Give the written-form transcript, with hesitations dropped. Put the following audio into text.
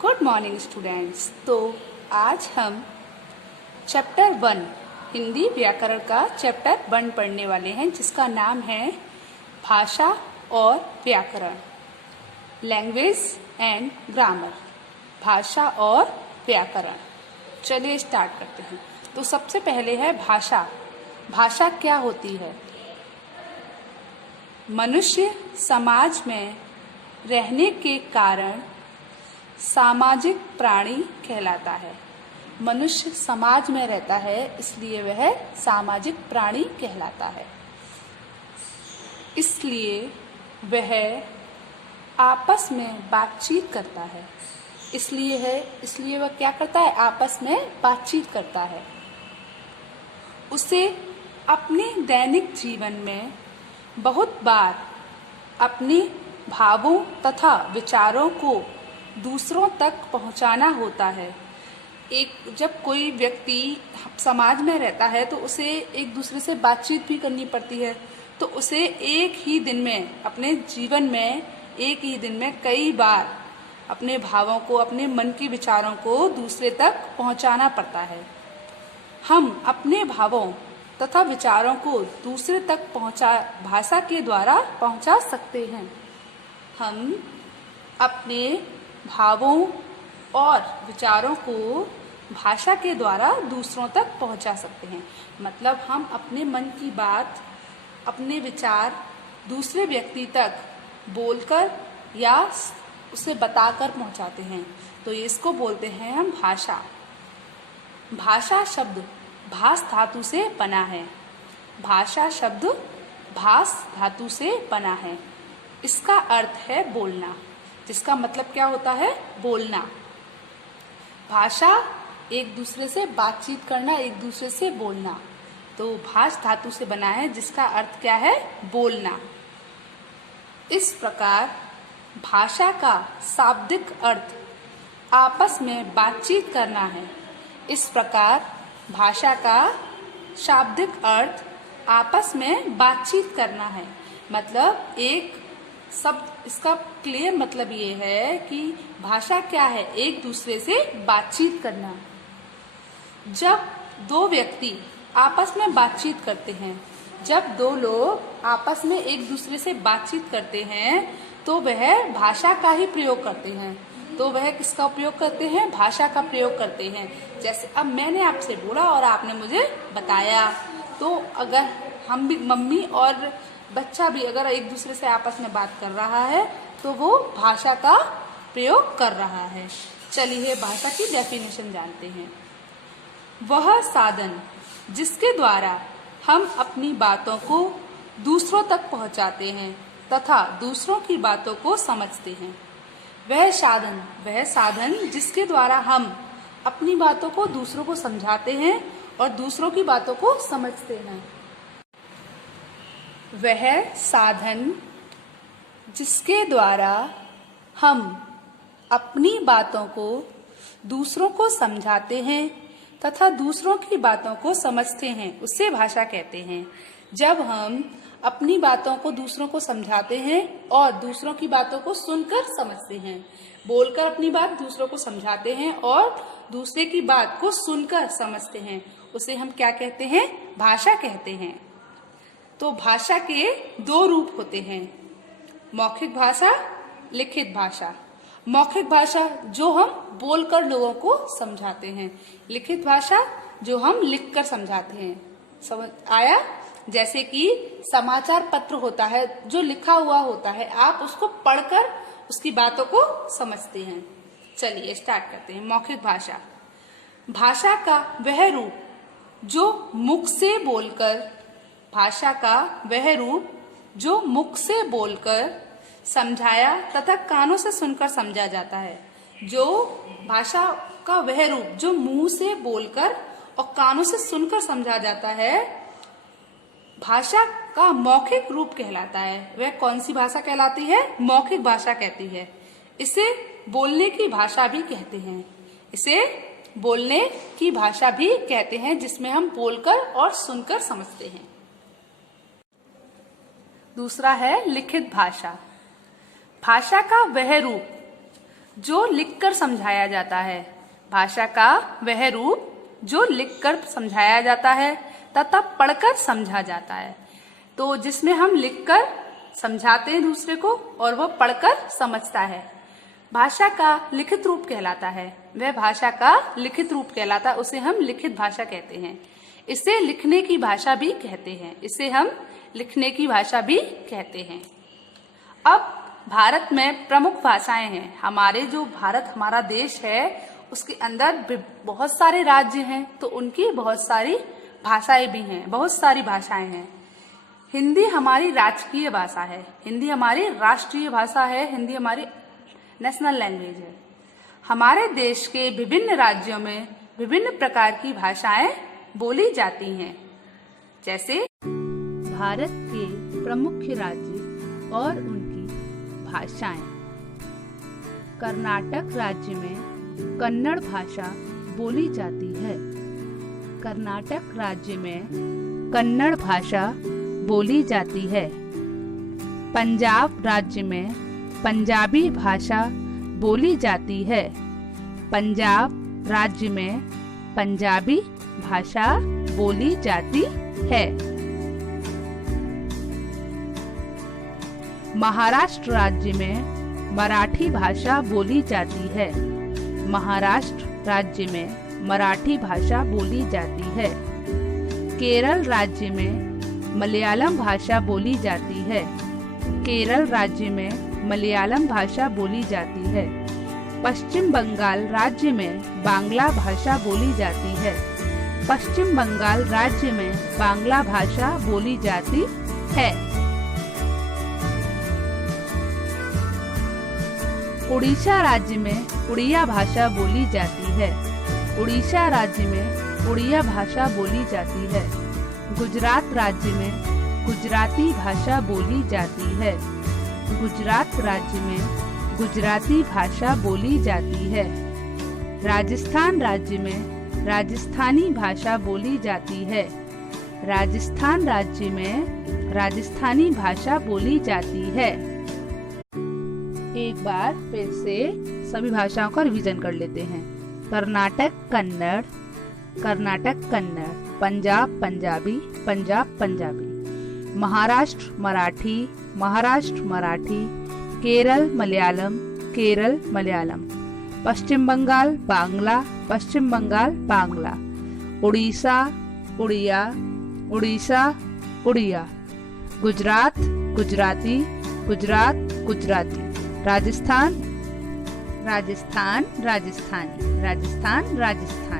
Good morning students. तो आज हम चैप्टर 1 हिंदी व्याकरण का चैप्टर 1 पढ़ने वाले हैं, जिसका नाम है भाषा और व्याकरण, लैंग्वेज एंड ग्रामर। भाषा और व्याकरण। चलिए स्टार्ट करते हैं। तो सबसे पहले है भाषा। भाषा क्या होती है? मनुष्य समाज में रहने के कारण सामाजिक प्राणी कहलाता है। मनुष्य समाज में रहता है, इसलिए वह सामाजिक प्राणी कहलाता है। इसलिए वह आपस में बातचीत करता है। इसलिए वह क्या करता है? आपस में बातचीत करता है। उसे अपने दैनिक जीवन में बहुत बार अपने भावों तथा विचारों को दूसरों तक पहुंचाना होता है। जब कोई व्यक्ति समाज में रहता है तो उसे एक दूसरे से बातचीत भी करनी पड़ती है। तो उसे एक ही दिन में, अपने जीवन में एक ही दिन में कई बार अपने भावों को, अपने मन के विचारों को दूसरे तक पहुंचाना पड़ता है। हम अपने भावों तथा विचारों को दूसरे तक भाषा के द्वारा पहुंचा सकते हैं। हम अपने भावों और विचारों को भाषा के द्वारा दूसरों तक पहुंचा सकते हैं। मतलब हम अपने मन की बात, अपने विचार दूसरे व्यक्ति तक बोलकर या उसे बताकर पहुंचाते हैं। तो इसको बोलते हैं हम भाषा। भाषा शब्द भास धातु से बना है। भाषा शब्द भास धातु से बना है। इसका अर्थ है बोलना, जिसका मतलब क्या होता है? बोलना। भाषा एक दूसरे से बातचीत करना, एक दूसरे से बोलना। तो भास धातु से बना है, जिसका अर्थ क्या है? बोलना। इस प्रकार भाषा का शाब्दिक अर्थ आपस में बातचीत करना है। इस प्रकार भाषा का शाब्दिक अर्थ आपस में बातचीत करना है। मतलब एक शब्द, इसका क्लियर मतलब ये है कि भाषा क्या है? एक दूसरे से बातचीत करना। जब दो व्यक्ति आपस में बातचीत करते हैं, जब दो लोग आपस में एक दूसरे से बातचीत करते हैं, तो वह भाषा का ही प्रयोग करते हैं। तो वह किसका उपयोग करते हैं? भाषा का प्रयोग करते हैं। जैसे अब मैंने आपसे बोला और आपने मुझे बताया, तो अगर हम भी, मम्मी और बच्चा भी अगर एक दूसरे से आपस में बात कर रहा है, तो वो भाषा का प्रयोग कर रहा है। चलिए भाषा की डेफिनेशन जानते हैं। वह साधन जिसके द्वारा हम अपनी बातों को दूसरों तक पहुंचाते हैं तथा दूसरों की बातों को समझते हैं। वह साधन जिसके द्वारा हम अपनी बातों को दूसरों को समझाते हैं और दूसरों की बातों को समझते हैं। वह साधन जिसके द्वारा हम अपनी बातों को दूसरों को समझाते हैं तथा दूसरों की बातों को समझते हैं, उसे भाषा कहते हैं। जब हम अपनी बातों को दूसरों को समझाते हैं और दूसरों की बातों को सुनकर समझते हैं, बोलकर अपनी बात दूसरों को समझाते हैं और दूसरे की बात को सुनकर समझते हैं, उसे हम क्या कहते हैं? भाषा कहते हैं। तो भाषा के दो रूप होते हैं, मौखिक भाषा, लिखित भाषा। मौखिक भाषा जो हम बोलकर लोगों को समझाते हैं, लिखित भाषा जो हम लिखकर समझाते हैं। समझ आया? जैसे कि समाचार पत्र होता है, जो लिखा हुआ होता है, आप उसको पढ़कर उसकी बातों को समझते हैं। चलिए स्टार्ट करते हैं। मौखिक भाषा। भाषा का वह रूप जो मुख से बोलकर समझाया तथा कानों से सुनकर समझा जाता है। जो भाषा का वह रूप जो मुंह से बोलकर और कानों से सुनकर समझा जाता है, भाषा का मौखिक रूप कहलाता है। वह कौन सी भाषा कहलाती है? मौखिक भाषा कहती है। इसे बोलने की भाषा भी कहते हैं। जिसमें हम बोलकर और सुनकर समझते हैं। दूसरा है लिखित भाषा। भाषा का वह रूप जो लिखकर समझाया जाता है। भाषा का वह रूप जो लिखकर समझाया जाता है तथा पढ़कर समझा जाता है। तो जिसमें हम लिखकर समझाते हैं दूसरे को और वह पढ़कर समझता है, भाषा का लिखित रूप कहलाता है। वह भाषा का लिखित रूप कहलाता है, उसे हम लिखित भाषा कहते हैं। इसे लिखने की भाषा भी कहते हैं। इसे हम लिखने की भाषा भी कहते हैं। अब भारत में प्रमुख भाषाएं हैं। हमारे जो भारत हमारा देश है उसके अंदर बहुत सारे राज्य हैं, तो उनकी बहुत सारी भाषाएं भी हैं, बहुत सारी भाषाएं हैं। हिंदी हमारी राजकीय भाषा है, हिंदी हमारी राष्ट्रीय भाषा है, हिंदी हमारी नेशनल लैंग्वेज है। हमारे देश के विभिन्न राज्यों में विभिन्न प्रकार की भाषाएं बोली जाती हैं। जैसे भारत के प्रमुख राज्य और उनकी भाषाएं। कर्नाटक राज्य में कन्नड़ भाषा बोली जाती है। कर्नाटक राज्य में कन्नड़ भाषा बोली जाती है। पंजाब राज्य में पंजाबी भाषा बोली जाती है। पंजाब राज्य में पंजाबी भाषा बोली जाती है। महाराष्ट्र राज्य में मराठी भाषा बोली जाती है। महाराष्ट्र राज्य में मराठी भाषा बोली जाती है। केरल राज्य में मलयालम भाषा बोली जाती है। केरल राज्य में मलयालम भाषा बोली जाती है। पश्चिम बंगाल राज्य में बांग्ला भाषा बोली जाती है। पश्चिम बंगाल राज्य में बांग्ला भाषा बोली जाती है। उड़ीसा राज्य में उड़िया भाषा बोली जाती है। उड़ीसा राज्य में उड़िया भाषा बोली जाती है। गुजरात राज्य में गुजराती भाषा बोली जाती है। गुजरात राज्य में गुजराती भाषा बोली जाती है। राजस्थान राज्य में राजस्थानी भाषा बोली जाती है। राजस्थान राज्य में राजस्थानी भाषा बोली जाती है। एक बार फिर से सभी भाषाओं का रिवीजन कर लेते हैं। कर्नाटक कन्नड़, कर्नाटक कन्नड़। पंजाब पंजाबी, पंजाब पंजाबी। महाराष्ट्र मराठी, महाराष्ट्र मराठी। केरल मलयालम, केरल मलयालम। पश्चिम बंगाल बांग्ला, पश्चिम बंगाल बांग्ला। उड़ीसा उड़िया, उड़ीसा उड़िया। गुजरात गुजराती, गुजरात गुजराती। राजस्थान राजस्थान राजस्थानी, राजस्थान राजस्थान।